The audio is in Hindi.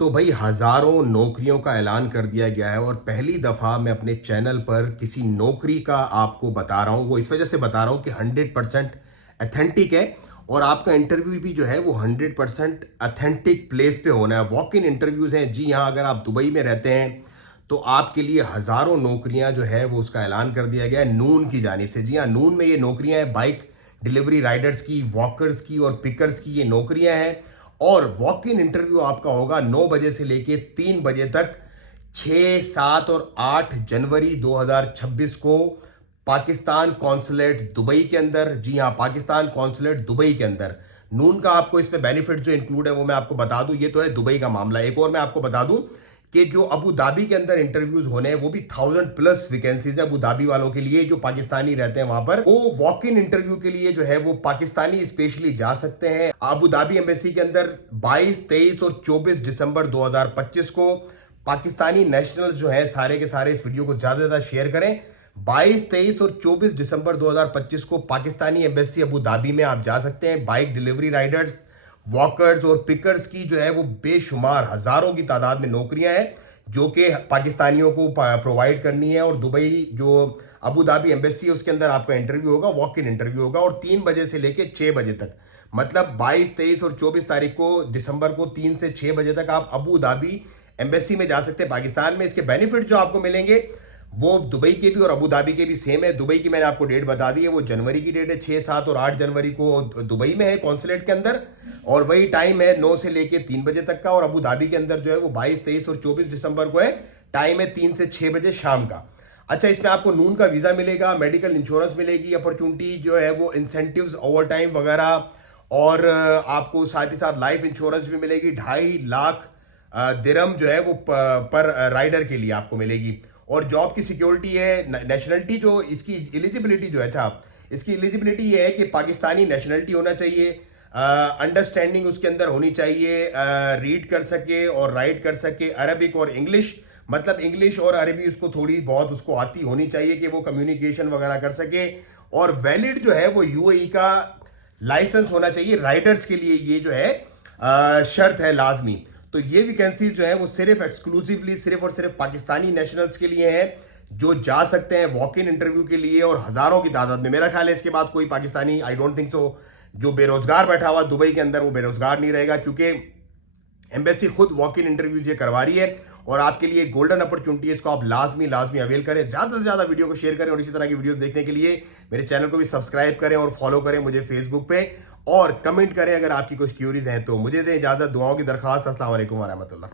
तो भाई हजारों नौकरियों का ऐलान कर दिया गया है और पहली दफा मैं अपने चैनल पर किसी नौकरी का आपको बता रहा हूं। वो इस वजह से बता रहा हूं कि 100% अथेंटिक है और आपका इंटरव्यू भी जो है वो 100% अथेंटिक प्लेस पे होना है। वॉक इन इंटरव्यूज हैं जी हाँ। अगर आप दुबई में रहते हैं तो आपके लिए हजारों नौकरियां जो है वो उसका ऐलान कर दिया गया है नून की जानिब से। जी हाँ, नून में ये नौकरियां हैं, बाइक डिलीवरी राइडर्स की, वॉकर्स की और पिकर्स की ये नौकरियां हैं। और वॉक इन इंटरव्यू आपका होगा 9 बजे से लेके 3 बजे तक, 6, 7 और 8 जनवरी 2026 को पाकिस्तान कॉन्सुलेट दुबई के अंदर। जी हाँ, पाकिस्तान कॉन्सुलेट दुबई के अंदर। नून का आपको इसमें बेनिफिट जो इंक्लूड है वो मैं आपको बता दूं। ये तो है दुबई का मामला। एक और मैं आपको बता दूं कि जो अबू धाबी के अंदर इंटरव्यूज होने हैं वो भी 1000+ वैकेंसीज है अबू धाबी वालों के लिए जो पाकिस्तानी रहते हैं वहां पर। वो वॉक इन इंटरव्यू के लिए जो है वो पाकिस्तानी स्पेशली जा सकते हैं अबू धाबी एम्बेसी के अंदर। 22, 23 और 24 दिसंबर 2025 को पाकिस्तानी नेशनल जो है सारे के सारे इस वीडियो को ज्यादा से ज्यादा शेयर करें। 22, 23 और 24 दिसंबर 2025 को पाकिस्तानी एम्बेसी अबू धाबी में आप जा सकते हैं। बाइक डिलीवरी राइडर्स, वॉकर्स और पिकर्स की जो है वो बेशुमार हजारों की तादाद में नौकरियां हैं जो कि पाकिस्तानियों को प्रोवाइड करनी है। और दुबई जो अबू धाबी एम्बेसी है उसके अंदर आपका इंटरव्यू होगा, वॉक इन इंटरव्यू होगा और 3 बजे से लेके 6 बजे तक, मतलब 22, 23 और 24 तारीख को दिसंबर को 3 से 6 बजे तक आप अबू धाबी एम्बेसी में जा सकते हैं पाकिस्तान में। इसके बेनिफिट जो आपको मिलेंगे वो दुबई के भी और अबू धाबी के भी सेम है। दुबई की मैंने आपको डेट बता दी है, वो जनवरी की डेट है। 6, 7 और 8 जनवरी को दुबई में है कॉन्सुलेट के अंदर और वही टाइम है 9 से लेके 3 बजे तक का। और अबू धाबी के अंदर जो है वो 22, 23 और 24 दिसंबर को है। टाइम है 3 से 6 बजे शाम का। अच्छा, इसमें आपको नून का वीजा मिलेगा, मेडिकल इंश्योरेंस मिलेगी, अपॉर्चुनिटी जो है वो इंसेंटिव्स, ओवर टाइम वगैरह, और आपको साथ ही साथ लाइफ इंश्योरेंस भी मिलेगी। 2.5 लाख दिरहम जो है वो पर राइडर के लिए आपको मिलेगी। और जॉब की सिक्योरिटी है। नेशनलिटी जो इसकी एलिजिबिलिटी जो है था, इसकी एलिजिबिलिटी ये है कि पाकिस्तानी नेशनलिटी होना चाहिए, अंडरस्टैंडिंग उसके अंदर होनी चाहिए, रीड कर सके और राइट कर सके अरबिक और इंग्लिश, मतलब इंग्लिश और अरबी उसको थोड़ी बहुत उसको आती होनी चाहिए कि वो कम्युनिकेशन वगैरह कर सके। और वैलिड जो है वो यूएई का लाइसेंस होना चाहिए राइडर्स के लिए। ये जो है शर्त है लाजमी। तो ये वैकेंसीज जो है वो सिर्फ एक्सक्लूसिवली सिर्फ और सिर्फ पाकिस्तानी नेशनल्स के लिए हैं जो जा सकते हैं वॉक इन इंटरव्यू के लिए और हजारों की तादाद में। मेरा ख्याल है इसके बाद कोई Pakistani, I don't think so, जो बेरोजगार बैठा हुआ दुबई के अंदर वो बेरोजगार नहीं रहेगा, क्योंकि एम्बेसी खुद वॉक इन इंटरव्यूज ये करवा रही है और आपके लिए गोल्डन अपॉर्चुनिटी है। इसको आप लाजमी लाजमी अवेल करें, ज्यादा से ज्यादा वीडियो को शेयर करें और इसी तरह की वीडियोस देखने के लिए मेरे चैनल को भी सब्सक्राइब करें और फॉलो करें मुझे फेसबुक पे, और कमेंट करें अगर आपकी कुछ क्यूरीज हैं तो। मुझे दें इजाजत, दुआओं की दरखास्त। अस्सलाम वालेकुम वरहमतुल्लाह।